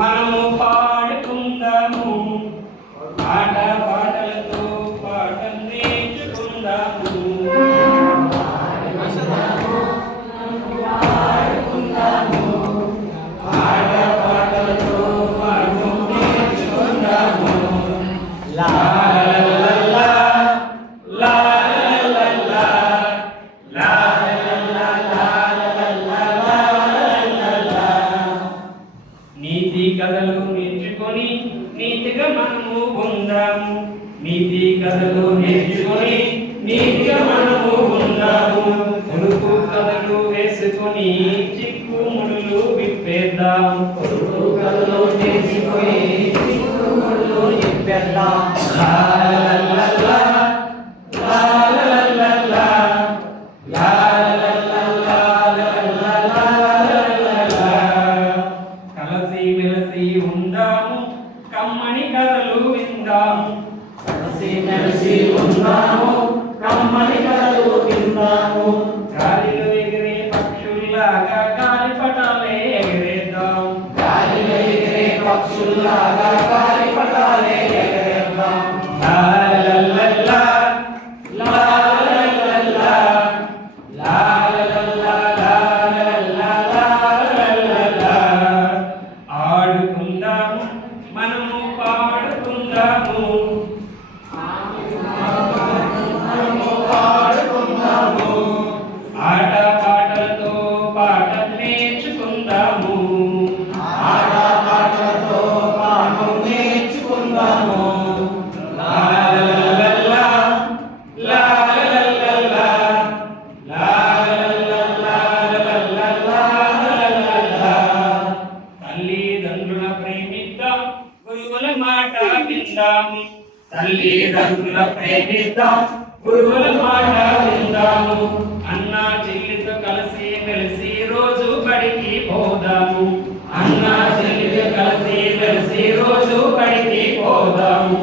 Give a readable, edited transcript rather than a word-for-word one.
మనము పాడుకుందాము ఆట పాటలతో పాఠం నేర్చుకుందాము ఆట పాటలతో పాఠం నేర్చుకుందాము లా నీతి కథలు నేర్చుకొని నీతిగా మనము పొందాము నీతి కథలు నేర్చుకొని నీతిగా మనము పొందాము పొడుపు కథలు వేసుకొని చిక్కు ముడులు విప్పేద్దాం పొడుపు కథలు నేర్చుకొని చిక్కు ముడులు విప్పేద్దాం ఉందాము కమ్మని కథలు విందాము కలిసి ఉందాము కమ్మని కథలు విందాము గాలిలో ఎగిరే పక్షుల్లాగా గాలిపటాలే ఎగిరేద్దాం గాలిలో ఎగిరే పక్షుల్లాగా గాలిపటాలే ఎగిరేద్దాం మనము పాడుకుందాము ఆట పాటలతో పాఠం నేర్చుకుందాము ఆట పాటలతో పాఠం నేర్చుకుందాము తల్లిదండ్రుల ప్రేమిద్దాం గురువుల మాట విందాము తల్లిదండ్రుల ప్రేమిద్దాం గురువుల మాట విందాము అన్నా చెల్లితో కలిసి మెలిసి రోజు బడికి పోదాము అన్నా చెల్లితో కలిసి మెలిసి రోజు బడికి పోదాము